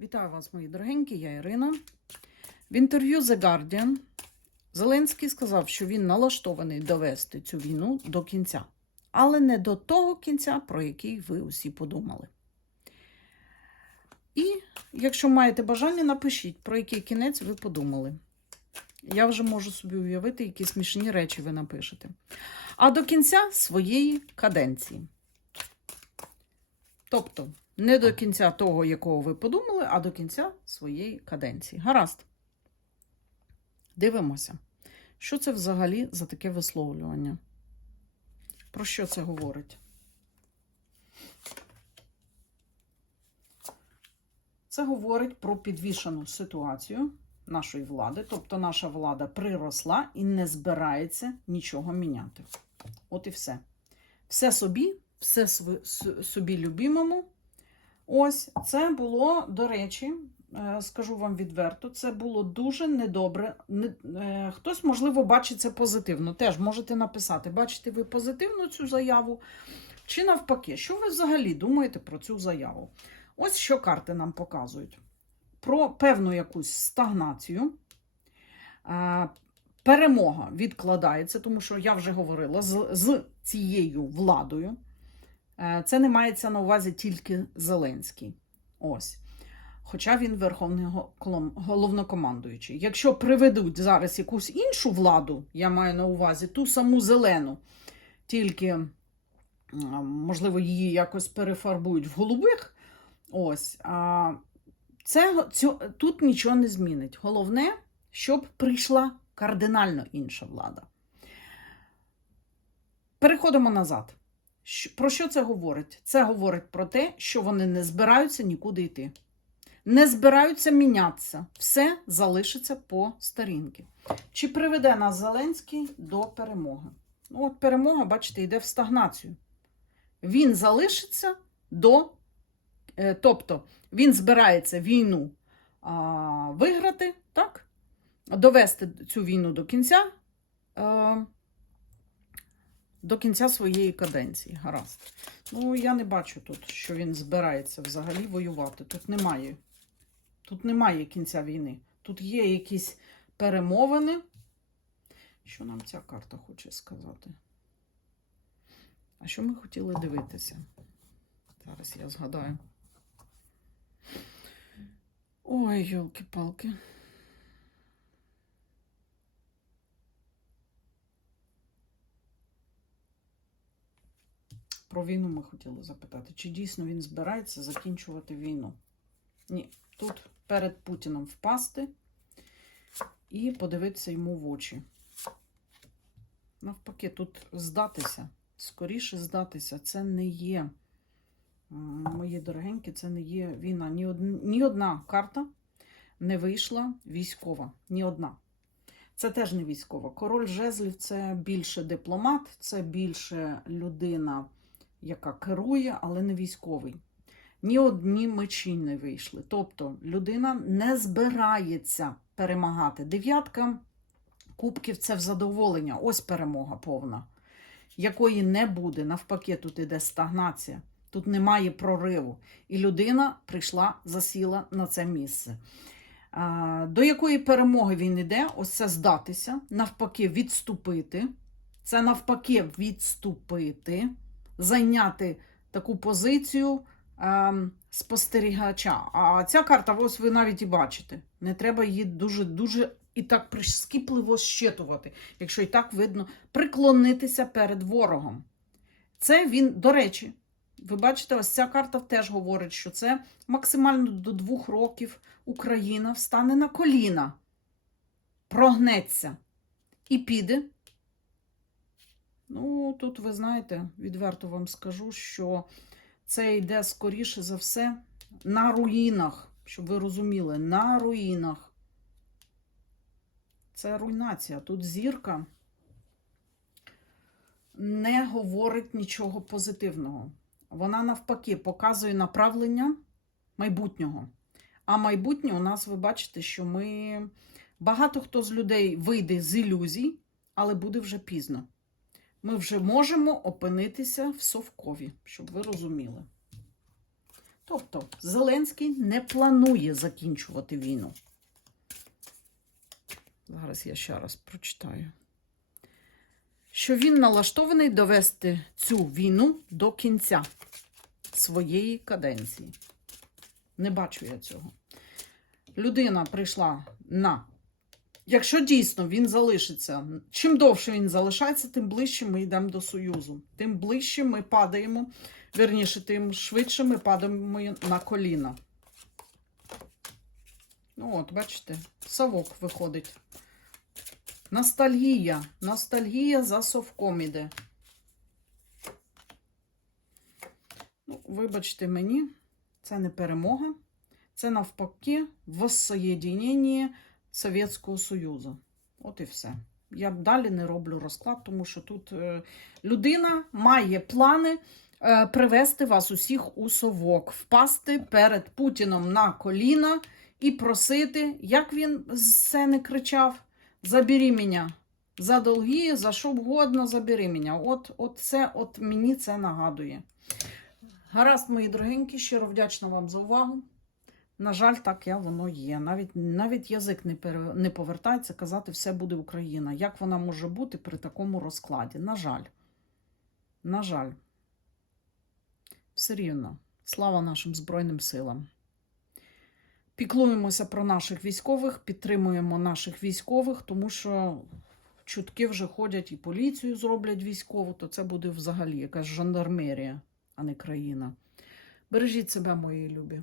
Вітаю вас, мої дорогенькі, я Ірина. В інтерв'ю The Guardian Зеленський сказав, що він налаштований довести цю війну до кінця, але не до того кінця, про який ви усі подумали. І якщо маєте бажання, напишіть, про який кінець ви подумали. Я вже можу собі уявити, які смішні речі ви напишете. А до кінця своєї каденції. Тобто, не до кінця того, якого ви подумали, а до кінця своєї каденції. Гаразд. Дивимося, що це взагалі за таке висловлювання? Про що це говорить? Це говорить про підвішену ситуацію нашої влади. Тобто, наша влада приросла і не збирається нічого міняти. От і все. Все собі, все собі любимому. Ось це було, до речі, е, скажу вам відверто, це було дуже недобре. Е, Хтось, можливо, бачить це позитивно. Теж можете написати, бачите ви позитивно цю заяву, чи навпаки, що ви взагалі думаєте про цю заяву? Ось що карти нам показують. Про певну якусь стагнацію. Е, Перемога відкладається, тому що я вже говорила з, з цією владою. Е, Це не мається на увазі тільки Зеленський. Ось. Хоча він верховний головнокомандуючий. Якщо приведуть зараз якусь іншу владу, я маю на увазі ту саму зелену, тільки, можливо, її якось перефарбують в голубих. Ось. А це, цю, тут нічого не змінить. Головне, щоб прийшла кардинально інша влада. Переходимо назад. Про що це говорить? Це говорить про те, що вони не збираються нікуди йти. Не збираються мінятися. Все залишиться по старінки. Чи приведе нас Зеленський до перемоги? Ну, от перемога, бачите, йде в стагнацію. Він залишиться до. е, Тобто він збирається війну а, виграти, так? довести цю війну до кінця. Е, до кінця своєї каденції. Гаразд. Ну, я не бачу тут, що він збирається взагалі воювати. Тут немає. Тут немає кінця війни. Тут є якісь перемовини. Що нам ця карта хоче сказати? А що ми хотіли дивитися? Зараз я згадаю. Ой, йолки-палки. Про війну ми хотіли запитати. Чи дійсно він збирається закінчувати війну? Ні. Тут перед Путіном впасти і подивитися йому в очі. Навпаки, тут здатися, скоріше здатися, це не є, мої дорогенькі, це не є війна. Ні, од... Ні одна карта не вийшла військова. Ні одна. Це теж не військова. Король жезлів це більше дипломат, це більше людина, яка керує, але не військовий. Ні одні мечі не вийшли. Тобто людина не збирається перемагати. Дев'ятка кубків це в задоволення. Ось перемога повна, якої не буде. Навпаки, тут іде стагнація, тут немає прориву. І людина прийшла, засіла на це місце. До якої перемоги він йде? Ось це здатися, навпаки, відступити. Це навпаки відступити, зайняти таку позицію ем, спостерігача. А ця карта, ось ви навіть і бачите. Не треба її дуже-дуже і так прискіпливо щитувати, якщо і так видно, приклонитися перед ворогом. Це він, до речі, ви бачите, ось ця карта теж говорить, що це максимально до двох років Україна встане на коліна, прогнеться і піде. Ну, тут, ви знаєте, відверто вам скажу, що це йде скоріше за все на руїнах, щоб ви розуміли, на руїнах. Це руйнація. Тут зірка не говорить нічого позитивного. Вона навпаки показує направлення майбутнього. А майбутнє у нас, ви бачите, що ми багато хто з людей вийде з ілюзій, але буде вже пізно. Ми вже можемо опинитися в совкові, щоб ви розуміли. Тобто Зеленський не планує закінчувати війну. Зараз я ще раз прочитаю. Що він налаштований довести цю війну до кінця своєї каденції. Не бачу я цього. Людина прийшла на. Якщо дійсно він залишиться, чим довше він залишається, тим ближче ми йдемо до Союзу. Тим ближче ми падаємо, верніше, тим швидше ми падаємо на коліна. Ну, от, бачите, совок виходить. Ностальгія. Ностальгія за совком іде. Ну, вибачте мені, це не перемога. Це навпаки воссоєдінення Совєтського Союзу. От і все. Я далі не роблю розклад, тому що тут е, людина має плани е, привести вас усіх у совок, впасти перед Путіном на коліна і просити, як він з не кричав: забери мене. За долги, за що вгодно, забери мене. От, от, це, от мені це нагадує. Гаразд, мої дорогенькі, щиро вдячна вам за увагу. На жаль, так я воно є. Навіть, навіть язик не, пере, не повертається казати, все буде Україна. Як вона може бути при такому розкладі? На жаль. На жаль. Все рівно. Слава нашим Збройним силам. Піклуємося про наших військових, підтримуємо наших військових, тому що чутки вже ходять і поліцію зроблять військову, то це буде взагалі якась жандармерія, а не країна. Бережіть себе, мої любі,